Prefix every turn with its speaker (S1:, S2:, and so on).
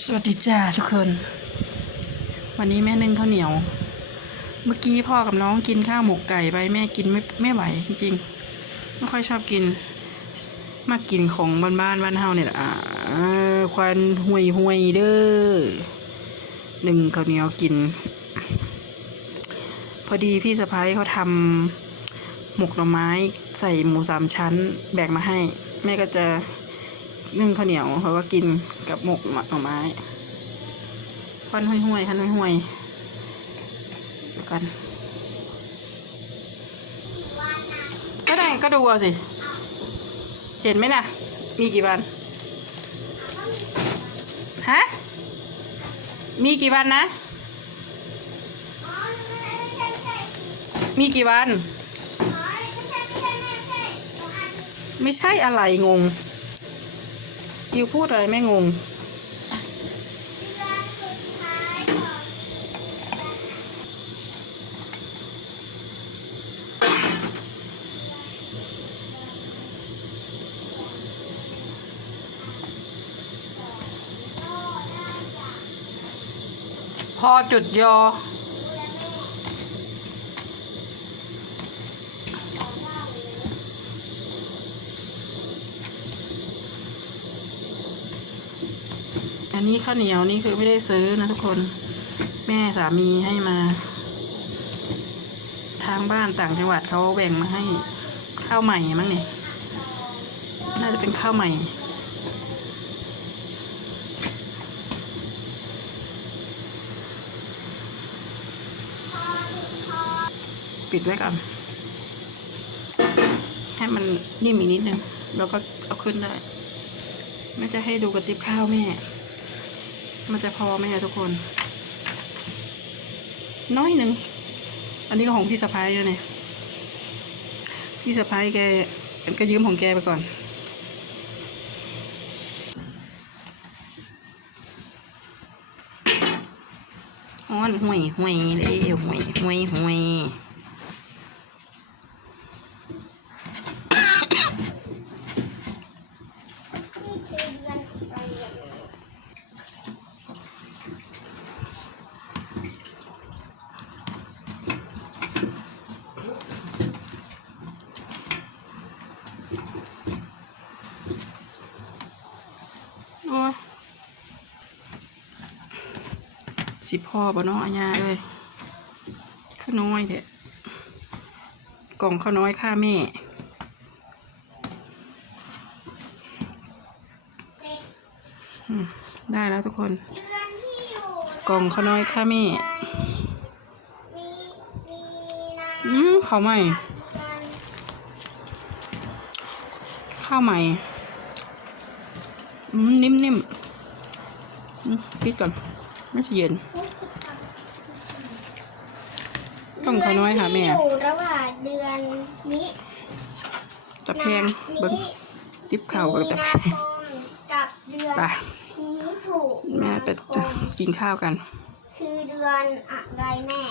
S1: สวัสดีจ้าทุกคน วันนี้แม่นึ่งข้าวเหนียว เมื่อกี้พ่อกับน้องกินข้าวหมกไก่ไปแม่กินไม่ไม่ไหวจริงๆไม่ค่อยชอบกิน มากกินของบ้านบ้านบ้านเฮาเนี่ยแหละอ่าควันห่วยห่วยเด้อหนึ่งข้าวเหนียวกิน พอดีพี่สะพ้ายเขาทำหมกหน่อไม้ใส่หมูสามชั้นแบ่งมาให้ แม่ก็จะ นึ่งข้าวเหนียวเขาก็กินกับหมกหน่อไม้ควันห้วยๆคันห้วยๆเดี๋ยกัน ก็ได้ก็ดูเอาสิ เห็นไหมน่ะมีกี่วันฮะมีกี่วันนะ มีกี่วัน ไม่ใช่อะไรงง ยูพูดอะไรไม่งงพอจุดยอ อันนี้ข้าวเหนียวนี่คือไม่ได้ซื้อนะทุกคน แม่สามีให้มา ทางบ้านต่างจังหวัดเขาแบ่งมาให้ข้าวใหม่มั้งเนี่ยน่าจะเป็นข้าวใหม่ปิดไว้ก่อน ให้มันนิ่มอีกนิดนึง แล้วก็เอาขึ้นได้ ไม่จะให้ดูกระติบข้าวแม่ มันจะพอไหมอะทุกคน น้อยหนึ่ง อันนี้ก็ของพี่สะพ้ายด้วยเนี่ยพี่สะพ้ายแกก็ยืมของแกไปก่อนฮ้อนห่วยห่วยเลยห่วยห่วยห่วย อ้ยสิพ่อปะเนาะอาญาเลยข้าน้อยเด็ดกล่องข้าวน้อยค่าแม่ได้แล้วทุกคน กล่องข้าวน้อยค่าแม่อืมข้าวใหม่ ข้าวใหม่ อืมนิ่มๆอืมปิดก่อน ไม่ใช่เย็นกล่องข้าวน้อยค่ะแม่
S2: อยู่ระหว่างเดือนมิ
S1: ตะแพงเบิ้งติบเข่าวกับตะแพง
S2: กับเดือน
S1: ไป
S2: มิถุ
S1: แม่ไป
S2: นาคม
S1: กินข้าวกัน
S2: คือเดือนอะไรแม่